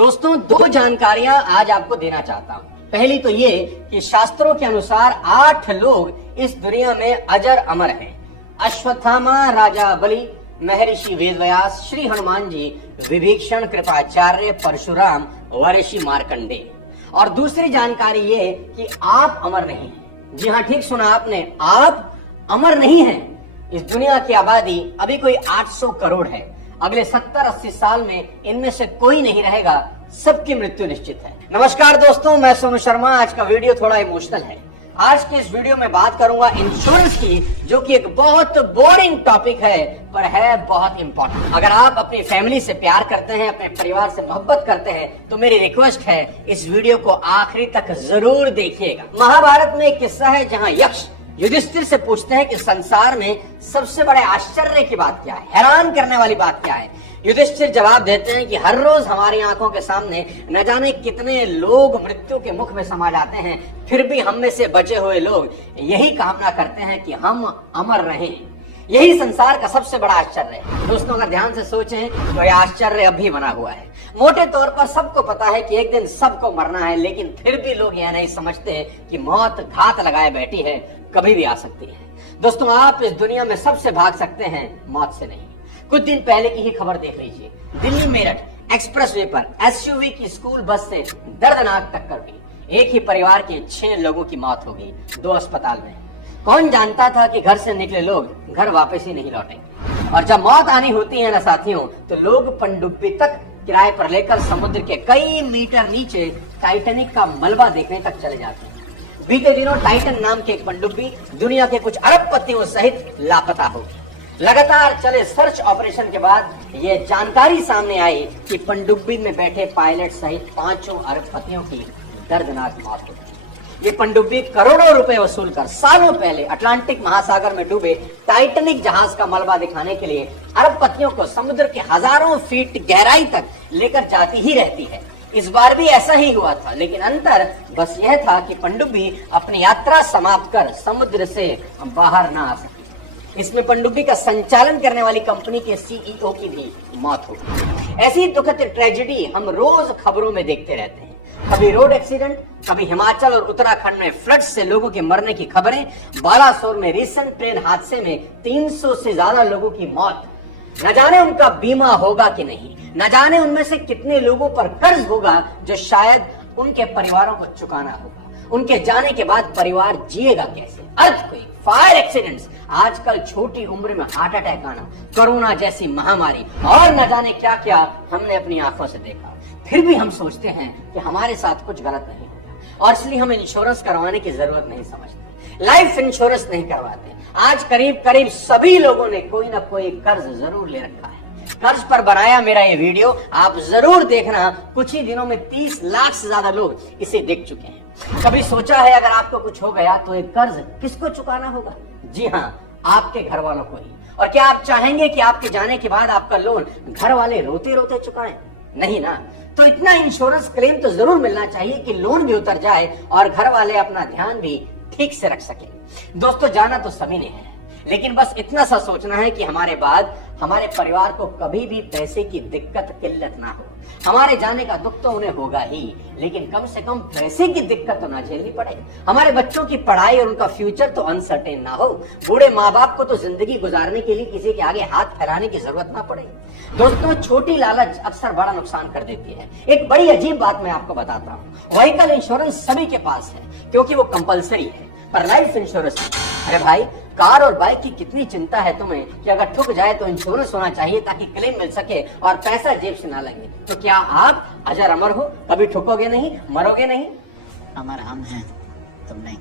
दोस्तों, दो जानकारियां आज आपको देना चाहता हूं। पहली तो ये कि शास्त्रों के अनुसार 8 लोग इस दुनिया में अजर अमर हैं। अश्वत्थामा, राजा बलि, महर्षि वेदव्यास, श्री हनुमान जी, विभीषण, कृपाचार्य, परशुराम व ऋषि मार्कंडेय। और दूसरी जानकारी ये कि आप अमर नहीं हैं। जी हाँ, ठीक सुना आपने, आप अमर नहीं हैं। इस दुनिया की आबादी अभी कोई 800 करोड़ है। अगले 70-80 साल में इनमें से कोई नहीं रहेगा, सबकी मृत्यु निश्चित है। नमस्कार दोस्तों, मैं सोनू शर्मा। आज का वीडियो थोड़ा इमोशनल है। आज की इस वीडियो में बात करूंगा इंश्योरेंस की, जो कि एक बहुत बोरिंग टॉपिक है पर है बहुत इंपॉर्टेंट। अगर आप अपनी फैमिली से प्यार करते हैं, अपने परिवार से मोहब्बत करते हैं, तो मेरी रिक्वेस्ट है इस वीडियो को आखिरी तक जरूर देखिएगा। महाभारत में एक किस्सा है जहां यक्ष युधिष्ठिर से पूछते हैं कि संसार में सबसे बड़े आश्चर्य की बात क्या है, हैरान करने वाली बात क्या है। युधिष्ठिर जवाब देते हैं कि हर रोज हमारी आंखों के सामने न जाने कितने लोग मृत्यु के मुख में समा जाते हैं, फिर भी हम में से बचे हुए लोग यही कामना करते हैं कि हम अमर रहें। यही संसार का सबसे बड़ा आश्चर्य है। दोस्तों, अगर ध्यान से सोचें तो यह आश्चर्य अभी बना हुआ है। मोटे तौर पर सबको पता है कि एक दिन सबको मरना है, लेकिन फिर भी लोग यह नहीं समझते कि मौत घात लगाए बैठी है, कभी भी आ सकती है। दोस्तों, आप इस दुनिया में सबसे भाग सकते हैं, मौत से नहीं। कुछ दिन पहले की ही खबर देख लीजिए। दिल्ली मेरठ एक्सप्रेसवे पर एसयूवी की स्कूल बस से दर्दनाक टक्कर हुई। एक ही परिवार के 6 लोगों की मौत हो गई, 2 अस्पताल में। कौन जानता था कि घर से निकले लोग घर वापस ही नहीं लौटेंगे। और जब मौत आनी होती है ना साथियों, तो लोग पनडुब्बी तक किराए पर लेकर समुद्र के कई मीटर नीचे टाइटैनिक का मलबा देखने तक चले जाते हैं। बीते दिनों टाइटन नाम की एक पनडुब्बी दुनिया के कुछ अरबपतियों सहित लापता हो गई। लगातार चले सर्च ऑपरेशन के बाद यह जानकारी सामने आई कि पनडुब्बी में बैठे पायलट सहित 5 अरबपतियों की दर्दनाक मौत हो गई। ये पनडुब्बी करोड़ों रुपए वसूल कर सालों पहले अटलांटिक महासागर में डूबे टाइटैनिक जहाज का मलबा दिखाने के लिए अरबपतियों को समुद्र के हजारों फीट गहराई तक लेकर जाती ही रहती है। इस बार भी ऐसा ही हुआ था, लेकिन अंतर बस यह था कि पनडुब्बी अपनी यात्रा समाप्त कर समुद्र से बाहर ना आ सकी। इसमें पनडुब्बी का संचालन करने वाली कंपनी के सीईओ की भी मौत हो गई। ऐसी दुखद ट्रेजेडी हम रोज खबरों में देखते रहते हैं। कभी रोड एक्सीडेंट, कभी हिमाचल और उत्तराखंड में फ्लड से लोगों के मरने की खबरें, बालासोर में रिसेंट ट्रेन हादसे में 300 से ज्यादा लोगों की मौत। न जाने उनका बीमा होगा कि नहीं, न जाने उनमें से कितने लोगों पर कर्ज होगा जो शायद उनके परिवारों को चुकाना होगा। उनके जाने के बाद परिवार जिएगा कैसे। अर्थक्वेक, फायर एक्सीडेंट्स, आजकल छोटी उम्र में हार्ट अटैक आना, कोरोना जैसी महामारी और न जाने क्या क्या हमने अपनी आंखों से देखा। फिर भी हम सोचते हैं कि हमारे साथ कुछ गलत नहीं होगा और इसलिए हम इंश्योरेंस करवाने की जरूरत नहीं समझते, लाइफ इंश्योरेंस नहीं करवाते। आज करीब करीब सभी लोगों ने कोई ना कोई कर्ज जरूर ले रखा है। कर्ज पर बनाया मेरा ये वीडियो आप जरूर देखना। कुछ ही दिनों में 30 लाख से ज्यादा लोग इसे देख चुके हैं। कभी सोचा है अगर आपको कुछ हो गया तो एक कर्ज किसको चुकाना होगा? जी हाँ, आपके घर वालों को ही। और क्या आप चाहेंगे कि आपके जाने के बाद आपका लोन घर वाले रोते रोते चुकाएं? नहीं ना। तो इतना इंश्योरेंस क्लेम तो जरूर मिलना चाहिए कि लोन भी उतर जाए और घर वाले अपना ध्यान भी ठीक से रख सके। दोस्तों, जाना तो सभी ने है, लेकिन बस इतना सा सोचना है कि हमारे बाद हमारे परिवार को कभी भी पैसे की दिक्कत किल्लत ना हो। हमारे जाने का दुख तो उन्हें होगा ही, लेकिन कम से कम पैसे की दिक्कत तो ना झेलनी पड़े। हमारे बच्चों की पढ़ाई और उनका फ्यूचर तो अनसर्टेन ना हो। बूढ़े माँ बाप को तो जिंदगी गुजारने के लिए किसी के आगे हाथ फैलाने की जरूरत ना पड़े। दोस्तों, छोटी लालच अक्सर बड़ा नुकसान कर देती है। एक बड़ी अजीब बात मैं आपको बताता हूँ। व्हीकल इंश्योरेंस सभी के पास है क्योंकि वो कंपलसरी है, पर लाइफ इंश्योरेंस, अरे भाई, कार और बाइक की कितनी चिंता है तुम्हें कि अगर ठुक जाए तो इंश्योरेंस होना चाहिए ताकि क्लेम मिल सके और पैसा जेब से ना लगे। तो क्या आप अजर अमर हो? कभी ठुकोगे नहीं, मरोगे नहीं? अमर हम हैं, तुम नहीं।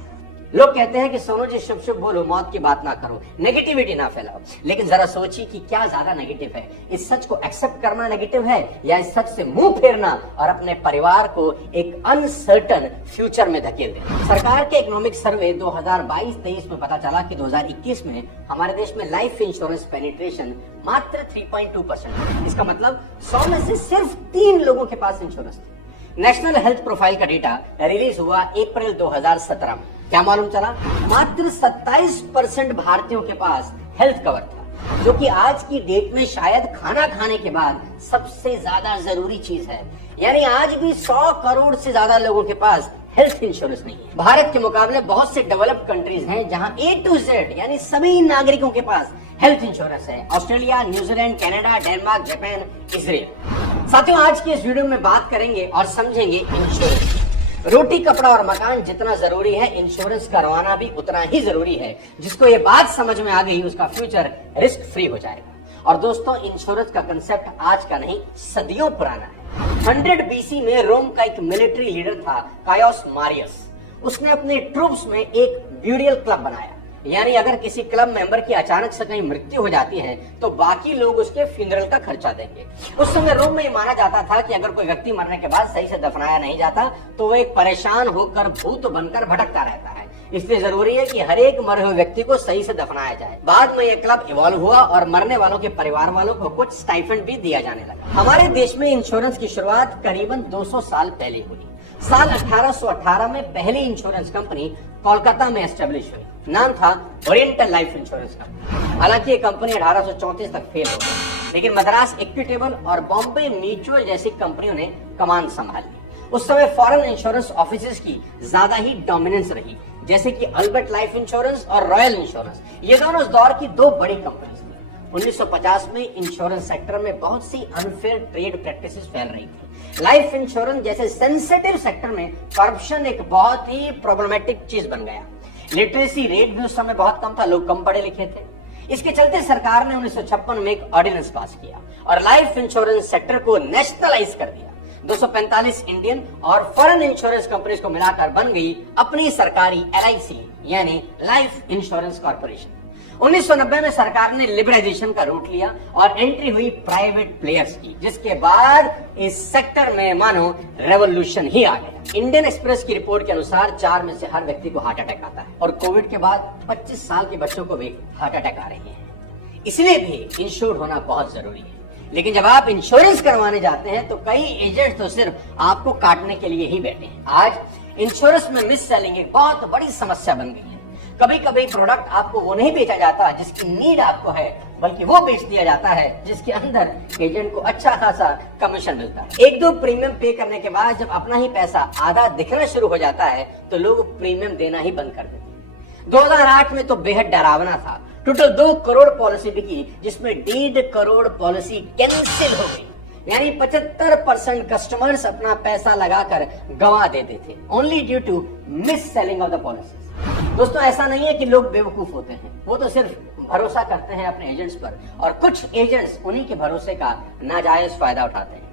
लोग कहते हैं कि सोनू जी शुभ शुभ बोलो, मौत की बात ना करो, नेगेटिविटी ना फैलाओ। लेकिन जरा सोचिए कि क्या ज्यादा नेगेटिव है, इस सच को एक्सेप्ट करना नेगेटिव है या इस सच से मुंह फेरना और अपने परिवार को एक अनसर्टन फ्यूचर में धकेल देना। सरकार के इकोनॉमिक सर्वे 2022-23 में पता चला कि 2021 में हमारे देश में लाइफ इंश्योरेंस पेनिट्रेशन मात्र 3.2%। इसका मतलब 100 में से सिर्फ 3 लोगों के पास इंश्योरेंस थी। नेशनल हेल्थ प्रोफाइल का डेटा रिलीज हुआ अप्रैल 2017 में। क्या मालूम चला? मात्र 27% भारतीयों के पास हेल्थ कवर था। जो कि आज की डेट में शायद खाना खाने के बाद सबसे ज्यादा जरूरी चीज है। यानी आज भी 100 करोड़ से ज्यादा लोगों के पास हेल्थ इंश्योरेंस नहीं है। भारत के मुकाबले बहुत से डेवलप्ड कंट्रीज हैं जहां A to Z यानी सभी नागरिकों के पास हेल्थ इंश्योरेंस है। Australia, New Zealand, Canada, Denmark, Japan, Israel. साथियों, आज की इस वीडियो में बात करेंगे और समझेंगे इंश्योरेंस। रोटी, कपड़ा और मकान जितना जरूरी है, इंश्योरेंस करवाना भी उतना ही जरूरी है। जिसको ये बात समझ में आ गई, उसका फ्यूचर रिस्क फ्री हो जाएगा। और दोस्तों, इंश्योरेंस का कंसेप्ट आज का नहीं, सदियों पुराना है। 100 BC में रोम का एक मिलिट्री लीडर था, कायोस मारियस। उसने अपने ट्रूप्स में एक ब्यूरियल क्लब बनाया। यानी अगर किसी क्लब मेंबर की अचानक से कहीं मृत्यु हो जाती है तो बाकी लोग उसके फ्यूनरल का खर्चा देंगे। उस समय रोम में ये माना जाता था कि अगर कोई व्यक्ति मरने के बाद सही से दफनाया नहीं जाता तो वो एक परेशान होकर भूत बनकर भटकता रहता है। इसलिए जरूरी है कि हर एक मरे हुए व्यक्ति को सही से दफनाया जाए। बाद में ये क्लब इवॉल्व हुआ और मरने वालों के परिवार वालों को कुछ स्टाइपेंड भी दिया जाने लगा। हमारे देश में इंश्योरेंस की शुरुआत करीबन 200 साल पहले हुई। साल 1818 में पहली इंश्योरेंस कंपनी कोलकाता में एस्टेब्लिश हुई। नाम था ओरिएंटल लाइफ इंश्योरेंस कंपनी। हालांकि ये कंपनी 1834 तक फेल हो गई, लेकिन मद्रास इक्विटेबल और बॉम्बे म्यूचुअल जैसी कंपनियों ने कमान संभाली। उस समय फॉरेन इंश्योरेंस ऑफिसेज की ज्यादा ही डोमिनेंस रही, जैसे कि अल्बर्ट लाइफ इंश्योरेंस और रॉयल इंश्योरेंस। ये दोनों उस दौर की दो बड़ी कंपनीज थी। 1950 में इंश्योरेंस सेक्टर में बहुत सी अनफेयर ट्रेड प्रैक्टिसेस फैल रही थी। लाइफ इंश्योरेंस जैसे सेंसिटिव सेक्टर में करप्शन एक बहुत ही प्रॉब्लमेटिक चीज बन गया। लिटरेसी रेट भी उस समय बहुत कम था, लोग कम पढ़े लिखे थे। इसके चलते सरकार ने 1956 में एक ऑर्डिनेंस पास किया और लाइफ इंश्योरेंस सेक्टर को नेशनलाइज कर दिया। 245 इंडियन और फॉरेन इंश्योरेंस कंपनीज को मिलाकर बन गई अपनी सरकारी LIC यानी लाइफ इंश्योरेंस कॉर्पोरेशन। 1990 में सरकार ने लिबरलाइजेशन का रूट लिया और एंट्री हुई प्राइवेट प्लेयर्स की, जिसके बाद इस सेक्टर में मानो रेवोल्यूशन ही आ गया। इंडियन एक्सप्रेस की रिपोर्ट के अनुसार 4 में से हर व्यक्ति को हार्ट अटैक आता है और कोविड के बाद 25 साल के बच्चों को भी हार्ट अटैक आ रहे हैं। इसलिए भी इंश्योर्ड होना बहुत जरूरी है। लेकिन जब आप इंश्योरेंस करवाने जाते हैं तो कई एजेंट तो सिर्फ आपको काटने के लिए ही बैठे हैं। आज इंश्योरेंस में मिस सेलिंग एक बहुत बड़ी समस्या बन गई है। कभी कभी प्रोडक्ट आपको वो नहीं बेचा जाता जिसकी नीड आपको है, बल्कि वो बेच दिया जाता है जिसके अंदर एजेंट को अच्छा खासा कमीशन मिलता है। 1-2 प्रीमियम पे करने के बाद जब अपना ही पैसा आधा दिखना शुरू हो जाता है तो लोग प्रीमियम देना ही बंद कर देते हैं। 2008 में तो बेहद डरावना था। टोटल 2 करोड़ पॉलिसी बिकी, जिसमें 1.5 करोड़ पॉलिसी कैंसिल हो गई। यानी 75% कस्टमर्स अपना पैसा लगाकर गंवा देते थे, only due to mis selling of the policy. दोस्तों, ऐसा नहीं है कि लोग बेवकूफ होते हैं, वो तो सिर्फ भरोसा करते हैं अपने एजेंट्स पर, और कुछ एजेंट्स उन्हीं के भरोसे का नाजायज फायदा उठाते हैं।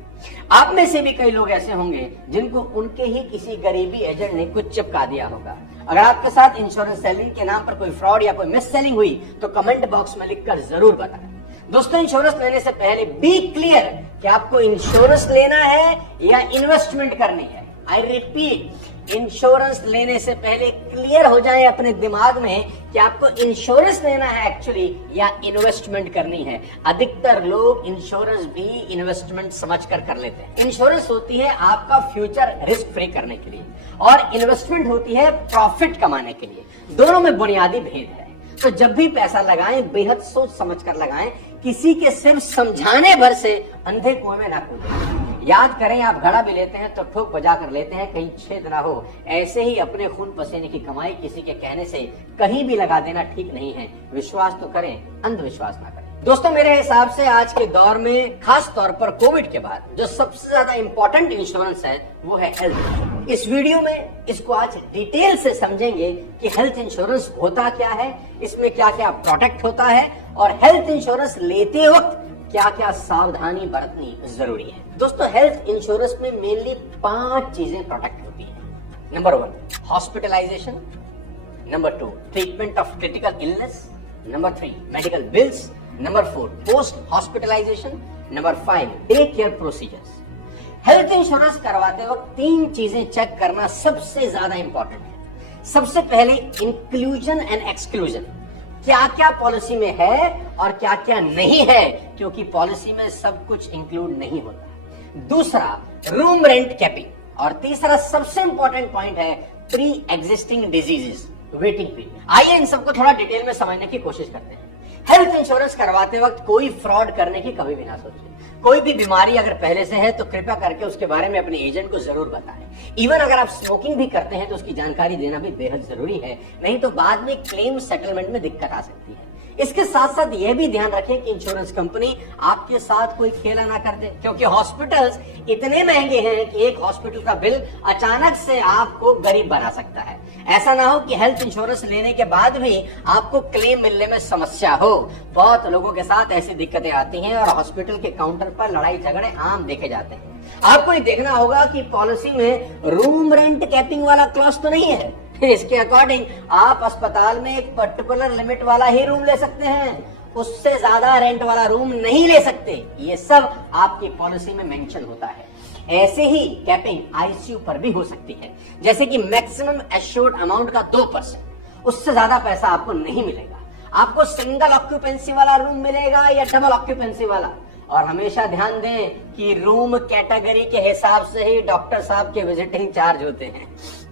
आप में से भी कई लोग ऐसे होंगे जिनको उनके ही किसी गरीबी एजेंट ने कुछ चिपका दिया होगा। अगर आपके साथ इंश्योरेंस सेलिंग के नाम पर कोई फ्रॉड या कोई मिस सेलिंग हुई तो कमेंट बॉक्स में लिखकर जरूर बताएं। दोस्तों, इंश्योरेंस लेने से पहले बी क्लियर कि आपको इंश्योरेंस लेना है या इन्वेस्टमेंट करनी है। आई रिपीट, इंश्योरेंस लेने से पहले क्लियर हो जाए अपने दिमाग में कि आपको इंश्योरेंस लेना है एक्चुअली या इन्वेस्टमेंट करनी है। अधिकतर लोग इंश्योरेंस भी इन्वेस्टमेंट समझकर कर लेते हैं। इंश्योरेंस होती है आपका फ्यूचर रिस्क फ्री करने के लिए और इन्वेस्टमेंट होती है प्रॉफिट कमाने के लिए। दोनों में बुनियादी भेद है। तो जब भी पैसा लगाएं बेहद सोच समझ कर लगाएं, किसी के सिर्फ समझाने भर से अंधे कुएं में ना कूदें। याद करें, आप घड़ा भी लेते हैं तो ठोक बजा कर लेते हैं, कहीं छेद ना हो। ऐसे ही अपने खून पसीने की कमाई किसी के कहने से कहीं भी लगा देना ठीक नहीं है। विश्वास तो करें, अंधविश्वास ना करें। दोस्तों, मेरे हिसाब से आज के दौर में, खास तौर पर कोविड के बाद, जो सबसे ज्यादा इंपॉर्टेंट इंश्योरेंस है वो है हेल्थ। इस वीडियो में इसको आज डिटेल से समझेंगे कि हेल्थ इंश्योरेंस होता क्या है, इसमें क्या क्या प्रोटेक्ट होता है और हेल्थ इंश्योरेंस लेते वक्त क्या क्या सावधानी बरतनी जरूरी है। दोस्तों, हेल्थ इंश्योरेंस में मेनली 5 चीजें प्रोटेक्ट होती हैं। Number 1, hospitalisation. Number 2, treatment of critical illness. Number 3, medical bills. Number 4, post hospitalisation. Number 5, day care procedures. Health insurance करवाते वक्त 3 चीजें चेक करना सबसे ज्यादा इंपॉर्टेंट है। सबसे पहले इंक्लूजन एंड एक्सक्लूजन, क्या क्या पॉलिसी में है और क्या क्या नहीं है, क्योंकि पॉलिसी में सब कुछ इंक्लूड नहीं होता। दूसरा, रूम रेंट कैपिंग। और तीसरा सबसे इंपॉर्टेंट पॉइंट है pre existing diseases, waiting period. आइए इन सबको थोड़ा डिटेल में समझने की कोशिश करते हैं। हेल्थ इंश्योरेंस करवाते वक्त कोई फ्रॉड करने की कभी भी ना सोचें। कोई भी बीमारी अगर पहले से है तो कृपया करके उसके बारे में अपने एजेंट को जरूर बताएं। इवन अगर आप स्मोकिंग भी करते हैं तो उसकी जानकारी देना भी बेहद जरूरी है, नहीं तो बाद में क्लेम सेटलमेंट में दिक्कत आ सकती है। इसके साथ साथ यह भी ध्यान रखें कि इंश्योरेंस कंपनी आपके साथ कोई खेला ना कर दे, क्योंकि हॉस्पिटल्स इतने महंगे हैं कि एक हॉस्पिटल का बिल अचानक से आपको गरीब बना सकता है। ऐसा ना हो कि हेल्थ इंश्योरेंस लेने के बाद भी आपको क्लेम मिलने में समस्या हो। बहुत लोगों के साथ ऐसी दिक्कतें आती हैं और हॉस्पिटल के काउंटर पर लड़ाई झगड़े आम देखे जाते हैं। आपको ये देखना होगा कि पॉलिसी में रूम रेंट कैपिंग वाला क्लॉज तो नहीं है। इसके अकॉर्डिंग आप अस्पताल में एक पर्टिकुलर लिमिट वाला ही रूम ले सकते हैं, उससे ज्यादा रेंट वाला रूम नहीं ले सकते। ये सब आपकी पॉलिसी में मेंशन होता है। ऐसे ही कैपिंग आईसीयू पर भी हो सकती है, जैसे कि मैक्सिमम एश्योर्ड अमाउंट का 2%, उससे ज्यादा पैसा आपको नहीं मिलेगा। आपको सिंगल ऑक्यूपेंसी वाला रूम मिलेगा या डबल ऑक्यूपेंसी वाला। और हमेशा ध्यान दें कि रूम कैटेगरी के हिसाब से ही डॉक्टर साहब के विजिटिंग चार्ज होते हैं।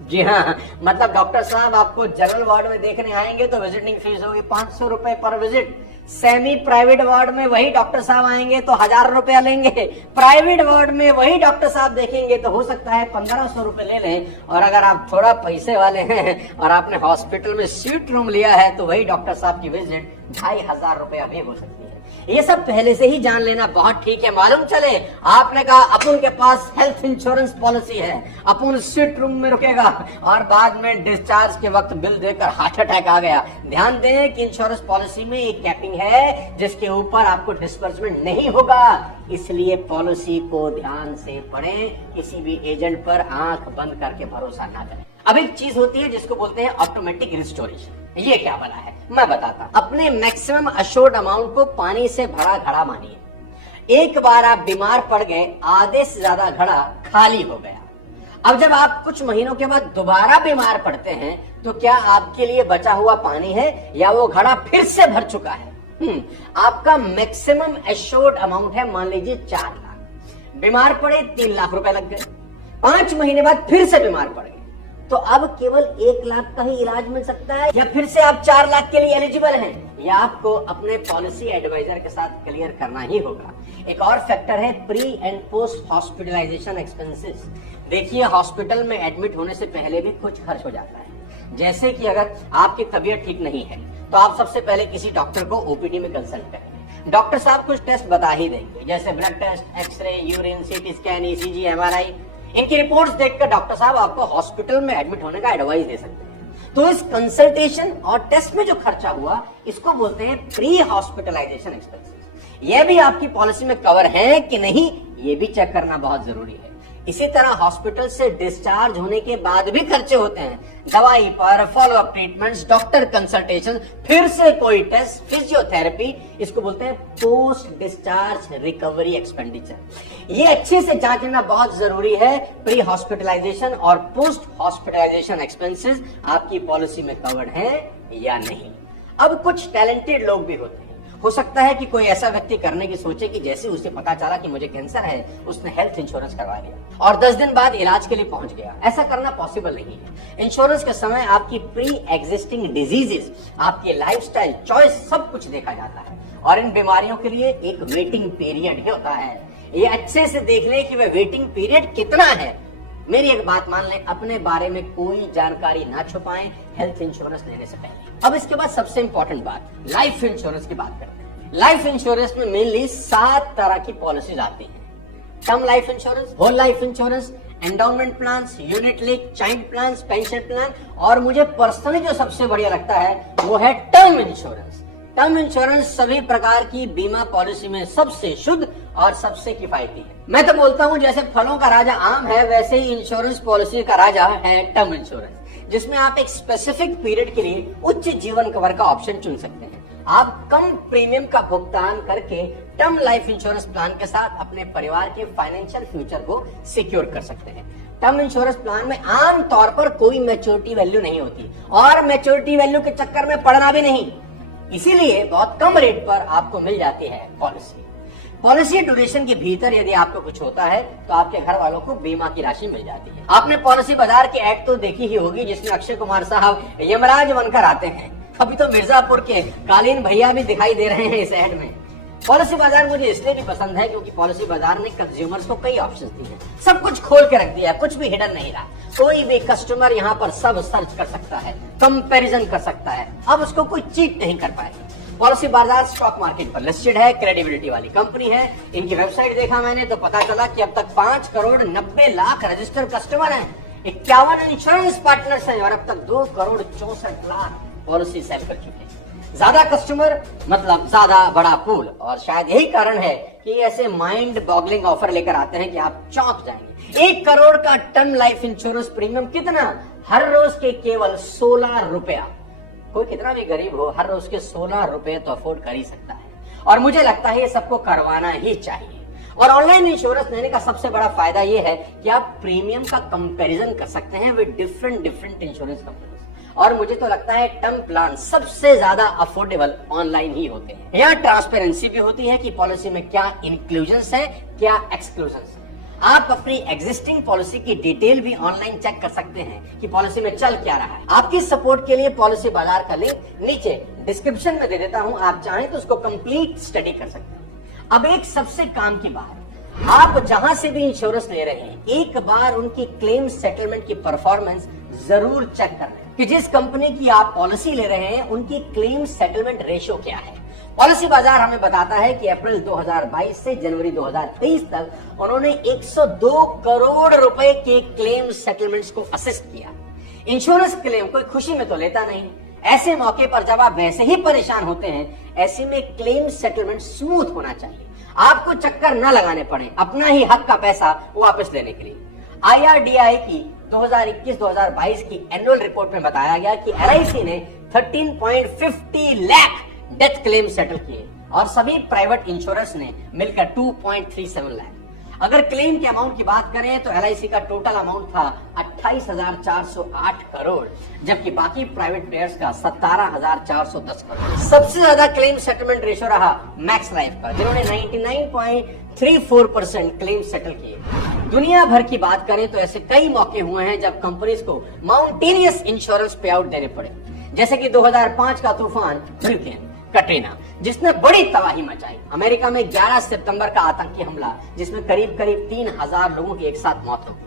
जी हाँ, मतलब डॉक्टर साहब आपको जनरल वार्ड में देखने आएंगे तो विजिटिंग फीस होगी 500 रुपए पर विजिट। सेमी प्राइवेट वार्ड में वही डॉक्टर साहब आएंगे तो 1000 रुपया लेंगे। प्राइवेट वार्ड में वही डॉक्टर साहब देखेंगे तो हो सकता है 1500 रुपए ले लें। और अगर आप थोड़ा पैसे वाले हैं और आपने हॉस्पिटल में स्वीट रूम लिया है तो वही डॉक्टर साहब की विजिट 2500 रुपया भी हो सकती है। ये सब पहले से ही जान लेना बहुत ठीक है। मालूम चले आपने कहा अपुन के पास हेल्थ इंश्योरेंस पॉलिसी है, अपुन स्वीट रूम में रुकेगा और बाद में डिस्चार्ज के वक्त बिल देकर हार्ट अटैक आ गया। ध्यान दें कि इंश्योरेंस पॉलिसी में एक कैपिंग है जिसके ऊपर आपको डिस्बर्समेंट नहीं होगा, इसलिए पॉलिसी को ध्यान से पढ़ें। किसी भी एजेंट पर आंख बंद करके भरोसा ना करें। अब एक चीज होती है जिसको बोलते हैं ऑटोमेटिक रिस्टोरेशन। ये क्या बना है मैं बताता। अपने मैक्सिमम अश्योर्ड अमाउंट को पानी से भरा घड़ा मानिए। एक बार आप बीमार पड़ गए, आधे से ज्यादा घड़ा खाली हो गया। अब जब आप कुछ महीनों के बाद दोबारा बीमार पड़ते हैं तो क्या आपके लिए बचा हुआ पानी है या वो घड़ा फिर से भर चुका है? आपका मैक्सिमम एश्योर्ड अमाउंट है मान लीजिए 4 लाख। बीमार पड़े 3 लाख रुपए लग गए, 5 महीने बाद फिर से बीमार पड़ गए तो अब केवल 1 लाख का ही इलाज मिल सकता है या फिर से आप 4 लाख के लिए एलिजिबल हैं? या आपको अपने पॉलिसी एडवाइजर के साथ क्लियर करना ही होगा। एक और फैक्टर है pre and post hospitalisation expenses. देखिए हॉस्पिटल में एडमिट होने से पहले भी कुछ खर्च हो जाता है, जैसे कि अगर आपकी तबीयत ठीक नहीं है तो आप सबसे पहले किसी डॉक्टर को ओपीडी में कंसल्ट करेंगे। डॉक्टर साहब कुछ टेस्ट बता ही देंगे, जैसे blood test, x-ray, urine, CT scan, ECG, MRI. इनकी रिपोर्ट्स देखकर डॉक्टर साहब आपको हॉस्पिटल में एडमिट होने का एडवाइस दे सकते हैं। तो इस कंसल्टेशन और टेस्ट में जो खर्चा हुआ इसको बोलते हैं प्री हॉस्पिटलाइजेशन एक्सपेंसेस। यह भी आपकी पॉलिसी में कवर है कि नहीं ये भी चेक करना बहुत जरूरी है। इसी तरह हॉस्पिटल से डिस्चार्ज होने के बाद भी खर्चे होते हैं, दवाई पर, फॉलोअप ट्रीटमेंट्स, डॉक्टर कंसल्टेशन, फिर से कोई टेस्ट, फिजियोथेरेपी, इसको बोलते हैं पोस्ट डिस्चार्ज रिकवरी एक्सपेंडिचर। ये अच्छे से जांचना बहुत जरूरी है प्री हॉस्पिटलाइजेशन और पोस्ट हॉस्पिटलाइजेशन एक्सपेंसेस आपकी पॉलिसी में कवर्ड है या नहीं। अब कुछ टैलेंटेड लोग भी होते हैं। हो सकता है कि कोई ऐसा व्यक्ति करने की सोचे कि जैसे उसे पता चला कि मुझे कैंसर है उसने हेल्थ इंश्योरेंस करवा लिया और 10 दिन बाद इलाज के लिए पहुंच गया। ऐसा करना पॉसिबल नहीं है। इंश्योरेंस के समय आपकी प्री एग्जिस्टिंग डिजीजेस, आपकी लाइफस्टाइल, चॉइस, सब कुछ देखा जाता है और इन बीमारियों के लिए एक वेटिंग पीरियड ही होता है। ये अच्छे से देख लें कि वह वेटिंग पीरियड कितना है। मेरी एक बात मान लें, अपने बारे में कोई जानकारी ना छुपाएं हेल्थ इंश्योरेंस लेने से पहले। अब इसके बाद सबसे इंपॉर्टेंट बात, लाइफ इंश्योरेंस की बात करते हैं। लाइफ इंश्योरेंस में मेनली 7 तरह की पॉलिसीज आती हैं। Term life insurance, whole life insurance, endowment plan, unit link, child plan, pension plan और मुझे पर्सनली जो सबसे बढ़िया लगता है वो है टर्म इंश्योरेंस। टर्म इंश्योरेंस सभी प्रकार की बीमा पॉलिसी में सबसे शुद्ध और सबसे किफायती है। मैं तो बोलता हूँ जैसे फलों का राजा आम है वैसे ही इंश्योरेंस पॉलिसी का राजा है टर्म इंश्योरेंस, जिसमें आप एक स्पेसिफिक पीरियड के लिए उच्च जीवन कवर का ऑप्शन चुन सकते हैं। आप कम प्रीमियम का भुगतान करके टर्म लाइफ इंश्योरेंस प्लान के साथ अपने परिवार के फाइनेंशियल फ्यूचर को सिक्योर कर सकते हैं। टर्म इंश्योरेंस प्लान में आम तौर पर कोई मैच्योरिटी वैल्यू नहीं होती और मैच्योरिटी वैल्यू के चक्कर में पड़ना भी नहीं, इसीलिए बहुत कम रेट पर आपको मिल जाती है पॉलिसी। पॉलिसी ड्यूरेशन के भीतर यदि आपको कुछ होता है तो आपके घर वालों को बीमा की राशि मिल जाती है। आपने पॉलिसी बाजार की एड तो देखी ही होगी जिसमें अक्षय कुमार साहब यमराज बनकर आते हैं। अभी तो मिर्जापुर के कालीन भैया भी दिखाई दे रहे हैं इस ऐड में। पॉलिसी बाजार मुझे इसलिए भी पसंद है क्योंकि पॉलिसी बाजार ने कंज्यूमर्स को कई ऑप्शंस दिए हैं, सब कुछ खोल के रख दिया है, कुछ भी हिडन नहीं रहा। कोई भी कस्टमर यहाँ पर सब सर्च कर सकता है, कंपैरिजन कर सकता है, अब उसको कोई चीट नहीं कर पाएगा। पॉलिसी बाजार स्टॉक मार्केट पर लिस्टेड है, क्रेडिबिलिटी वाली कंपनी है। इनकी वेबसाइट देखा मैंने तो पता चला कि अब तक 5 करोड़ 90 लाख रजिस्टर्ड कस्टमर हैं, 51 इंश्योरेंस पार्टनर्स हैं और अब तक 2 करोड़ 64 लाख पॉलिसी सेल कर चुके हैं। ज्यादा कस्टमर मतलब ज्यादा बड़ा पूल, और शायद यही कारण है कि ऐसे माइंड बॉगलिंग ऑफर लेकर आते हैं कि आप चौंक जाएंगे। 1 करोड़ का टर्म लाइफ इंश्योरेंस प्रीमियम कितना? हर रोज के केवल 16 रुपया। कोई कितना भी गरीब हो हर रोज के 16 रुपए तो अफोर्ड कर ही सकता है, और मुझे लगता है ये सबको करवाना ही चाहिए। और ऑनलाइन इंश्योरेंस लेने का सबसे बड़ा फायदा ये है कि आप प्रीमियम का कंपैरिजन कर सकते हैं विद डिफरेंट इंश्योरेंस कंपनीज। और मुझे तो लगता है टर्म प्लान सबसे ज्यादा अफोर्डेबल ऑनलाइन ही होते हैं। यहाँ ट्रांसपेरेंसी भी होती है कि पॉलिसी में क्या इंक्लूजन्स है, क्या एक्सक्लूजन्स है। आप अपनी एग्जिस्टिंग पॉलिसी की डिटेल भी ऑनलाइन चेक कर सकते हैं कि पॉलिसी में चल क्या रहा है। आपकी सपोर्ट के लिए पॉलिसी बाजार का लिंक नीचे डिस्क्रिप्शन में दे देता हूं, आप चाहें तो उसको कंप्लीट स्टडी कर सकते हैं। अब एक सबसे काम की बात, आप जहां से भी इंश्योरेंस ले रहे हैं एक बार उनकी क्लेम सेटलमेंट की परफॉर्मेंस जरूर चेक कर लें कि जिस कंपनी की आप पॉलिसी ले रहे हैं उनकी क्लेम सेटलमेंट रेशियो क्या है। पॉलिसी बाजार हमें बताता है कि अप्रैल 2022 से जनवरी 2023 तक उन्होंने 102 करोड़ रुपए के क्लेम सेटलमेंट्स को असिस्ट किया। इंश्योरेंस क्लेम कोई खुशी में तो लेता नहीं, ऐसे मौके पर जब आप वैसे ही परेशान होते हैं, ऐसे में क्लेम सेटलमेंट स्मूथ होना चाहिए, आपको चक्कर न लगाने पड़े अपना ही हक का पैसा वापस लेने के लिए। IRDAI की 2021-2022 की एनुअल रिपोर्ट में बताया गया कि LIC ने 13.50 लाख डेथ क्लेम सेटल किए और सभी प्राइवेट इंश्योरेंस ने मिलकर 2.37 लाख। अगर क्लेम के अमाउंट की बात करें तो LIC का टोटल अमाउंट था 28,408 करोड़, जबकि बाकी प्राइवेट प्लेयर्स का 17,410 करोड़। सबसे ज्यादा क्लेम सेटलमेंट रेशो रहा मैक्स लाइफ का, जिन्होंने 99.34% क्लेम सेटल किए। दुनिया भर की बात करें तो ऐसे कई मौके हुए हैं जब कंपनीज को माउंटेनियस इंश्योरेंस पे आउट देने पड़े, जैसे कि 2005 का तूफान हरिकेन कटरीना, जिसने बड़ी तबाही मचाई। अमेरिका में 11 सितंबर का आतंकी हमला, जिसमें करीब 3,000 लोगों की एक साथ मौत हो गई।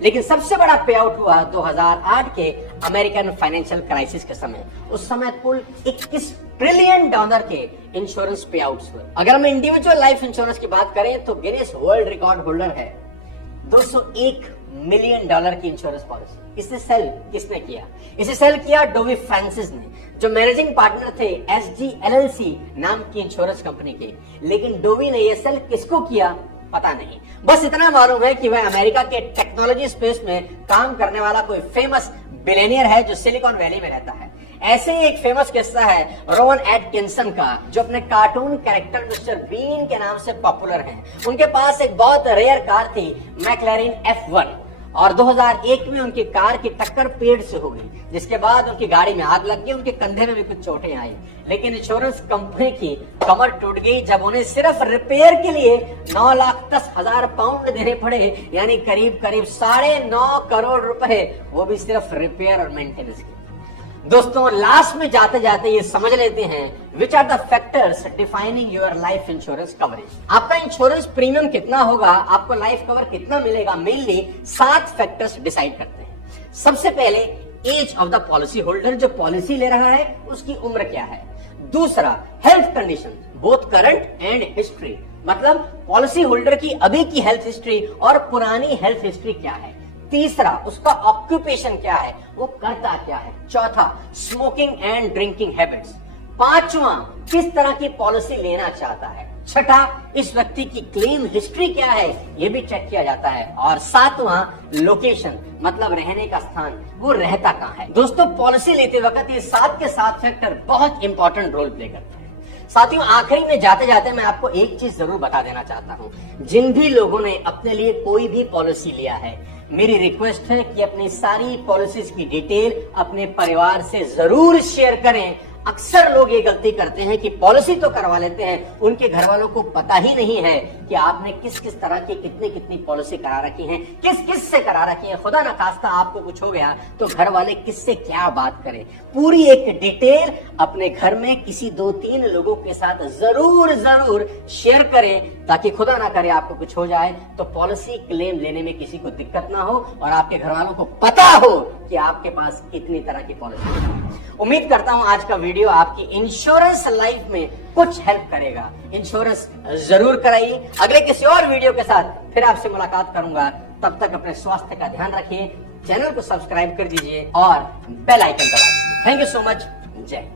लेकिन सबसे बड़ा पे आउट हुआ 2008 के अमेरिकन फाइनेंशियल क्राइसिस के समय। उस समय कुल 21 ट्रिलियन डॉलर के इंश्योरेंस पे आउट हुए। अगर हम इंडिविजुअल लाइफ इंश्योरेंस की बात करें तो गिनीज वर्ल्ड रिकॉर्ड होल्डर है 201 मिलियन डॉलर की इंश्योरेंस पॉलिसी। इसे सेल किसने किया? इसे सेल किया डोवी फ्रांसिस ने, जो मैनेजिंग पार्टनर थे SG LLC नाम की इंश्योरेंस कंपनी के। लेकिन डोवी ने यह सेल किसको किया पता नहीं, बस इतना मालूम है कि वह अमेरिका के टेक्नोलॉजी स्पेस में काम करने वाला कोई फेमस बिलियनियर है जो सिलिकॉन वैली में रहता है। ऐसे ही एक फेमस किस्सा है रोवन एटकिंसन का, जो अपने कार्टून कैरेक्टर मिस्टर बीन के नाम से पॉपुलर हैं। उनके पास एक बहुत रेयर कार थी मैक्लेरिन F1, और 2001 में उनकी कार की टक्कर पेड़ से हो गई, जिसके बाद उनकी गाड़ी में आग लग गई, उनके कंधे में भी कुछ चोटें आई। लेकिन इंश्योरेंस कंपनी की कमर टूट गई जब उन्हें सिर्फ रिपेयर के लिए 9,10,000 पाउंड देने पड़े, यानी करीब 9.5 करोड़ रुपए, वो भी सिर्फ रिपेयर और मेंटेनेंस के। दोस्तों, लास्ट में जाते जाते ये समझ लेते हैं which are the factors defining your life insurance coverage. आपका इंश्योरेंस प्रीमियम कितना होगा, आपको लाइफ कवर कितना मिलेगा, मेनली 7 फैक्टर्स डिसाइड करते हैं। सबसे पहले age of the policy holder, जो पॉलिसी ले रहा है उसकी उम्र क्या है। दूसरा, health condition both current and history, मतलब पॉलिसी होल्डर की अभी की हेल्थ हिस्ट्री और पुरानी हेल्थ हिस्ट्री क्या है। तीसरा, उसका ऑक्यूपेशन क्या है, वो करता क्या है। चौथा, स्मोकिंग एंड ड्रिंकिंग हैबिट्स। पांचवा, किस तरह की पॉलिसी लेना चाहता है। छठा, इस व्यक्ति की क्लेम हिस्ट्री क्या है, ये भी चेक किया जाता है। और सातवां, लोकेशन, मतलब रहने का स्थान, वो रहता कहाँ है। दोस्तों, पॉलिसी लेते वक्त ये 7 के 7 फैक्टर बहुत इंपॉर्टेंट रोल प्ले करते हैं। साथियों, आखिरी में जाते जाते मैं आपको एक चीज जरूर बता देना चाहता हूँ। जिन भी लोगों ने अपने लिए कोई भी पॉलिसी लिया है, मेरी रिक्वेस्ट है कि अपनी सारी पॉलिसीज की डिटेल अपने परिवार से जरूर शेयर करें। अक्सर लोग ये गलती करते हैं कि पॉलिसी तो करवा लेते हैं, उनके घर वालों को पता ही नहीं है कि आपने किस किस तरह की कितनी कितनी पॉलिसी करा रखी है, किस किस से करा रखी है। खुदा ना खास्ता आपको कुछ हो गया तो घर वाले किससे क्या बात करें। पूरी एक डिटेल अपने घर में किसी 2-3 लोगों के साथ जरूर जरूर शेयर करें, ताकि खुदा ना करे आपको कुछ हो जाए तो पॉलिसी क्लेम लेने में किसी को दिक्कत ना हो और आपके घर वालों को पता हो कि आपके पास कितनी तरह की पॉलिसी है। उम्मीद करता हूं आज का वीडियो आपकी इंश्योरेंस लाइफ में कुछ हेल्प करेगा। इंश्योरेंस जरूर कराइए। अगले किसी और वीडियो के साथ फिर आपसे मुलाकात करूंगा। तब तक अपने स्वास्थ्य का ध्यान रखिए, चैनल को सब्सक्राइब कर दीजिए और बेल आइकन दबा दीजिए। Thank you so much. जय